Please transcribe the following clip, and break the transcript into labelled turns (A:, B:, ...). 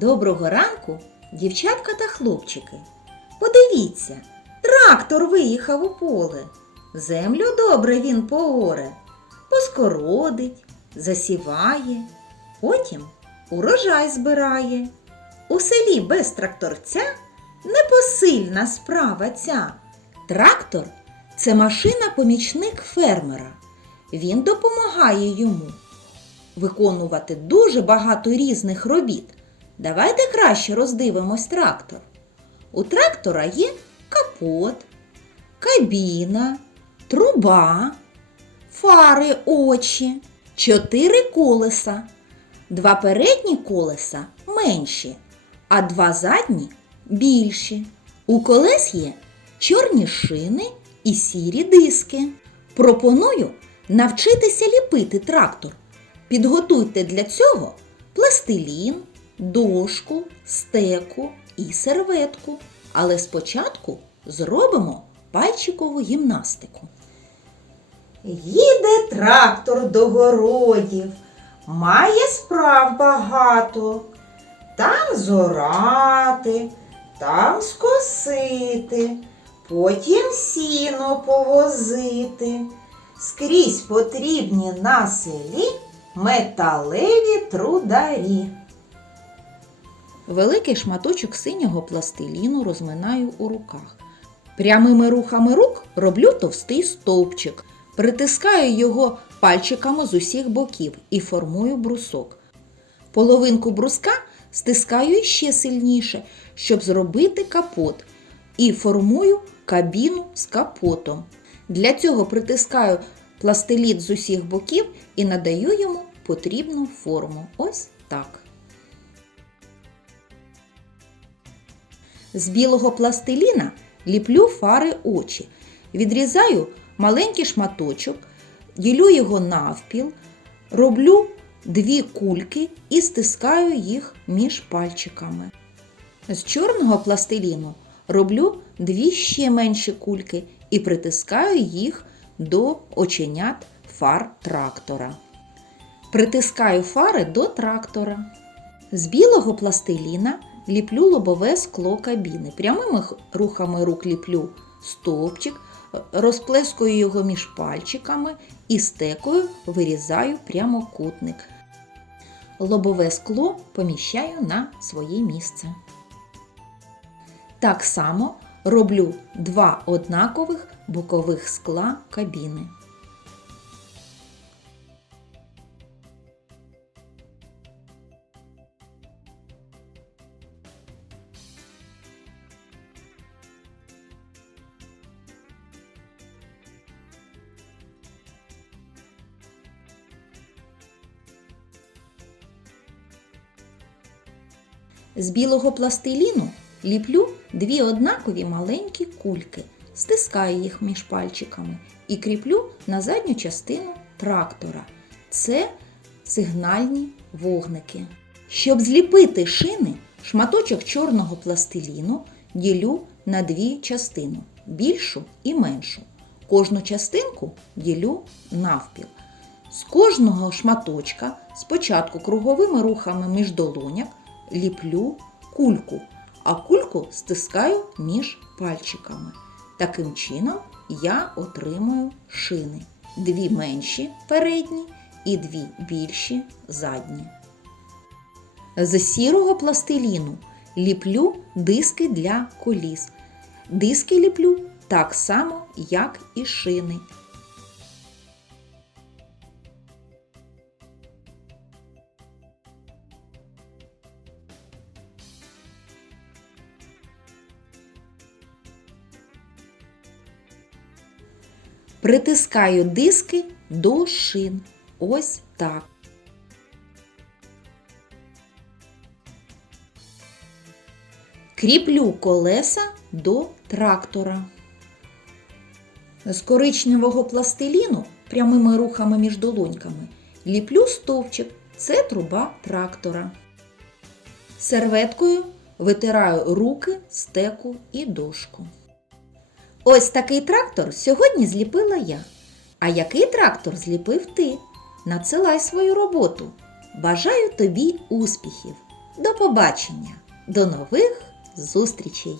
A: Доброго ранку, дівчатка та хлопчики. Подивіться, трактор виїхав у поле. Землю добре він пооре, поскородить, засіває, потім урожай збирає. У селі без тракторця непосильна справа ця. Трактор це машина-помічник фермера. Він допомагає йому виконувати дуже багато різних робіт. Давайте краще роздивимось трактор. У трактора є капот, кабіна, труба, фари очі, чотири колеса. Два передні колеса менші, а два задні більші. У колес є чорні шини і сірі диски. Пропоную навчитися ліпити трактор. Підготуйте для цього пластилін, дошку, стеку і серветку. Але спочатку зробимо пальчикову гімнастику. Їде трактор до городів, має справ багато. Там зорати, там скосити, потім сіно повозити. Скрізь потрібні на селі металеві трударі. Великий шматочок синього пластиліну розминаю у руках. Прямими рухами рук роблю товстий стовпчик, притискаю його пальчиками з усіх боків і формую брусок. Половинку бруска стискаю ще сильніше, щоб зробити капот, і формую кабіну з капотом. Для цього притискаю пластиліт з усіх боків і надаю йому потрібну форму. Ось так. З білого пластиліна ліплю фари очі. Відрізаю маленький шматочок, ділю його навпіл, роблю дві кульки і стискаю їх між пальчиками. З чорного пластиліну роблю дві ще менші кульки і притискаю їх до оченят фар трактора. Притискаю фари до трактора. З білого пластиліна ліплю лобове скло кабіни. Прямими рухами рук ліплю стовпчик, розплескую його між пальчиками і стекою вирізаю прямокутник. Лобове скло поміщаю на своє місце. Так само роблю два однакових бокових скла кабіни. З білого пластиліну ліплю дві однакові маленькі кульки, стискаю їх між пальчиками і кріплю на задню частину трактора. Це сигнальні вогники. Щоб зліпити шини, шматочок чорного пластиліну ділю на дві частини більшу і меншу. Кожну частинку ділю навпіл. З кожного шматочка спочатку круговими рухами між долоняк ліплю кульку, а кульку стискаю між пальчиками. Таким чином я отримую шини. Дві менші передні і дві більші задні. З сірого пластиліну ліплю диски для коліс. Диски ліплю так само, як і шини. Притискаю диски до шин. Ось так. Кріплю колеса до трактора. З коричневого пластиліну прямими рухами між долоньками ліплю стовпчик. Це труба трактора. Серветкою витираю руки, стеку і дошку. Ось такий трактор сьогодні зліпила я. А який трактор зліпив ти? Надсилай свою роботу. Бажаю тобі успіхів! До побачення, до нових зустрічей!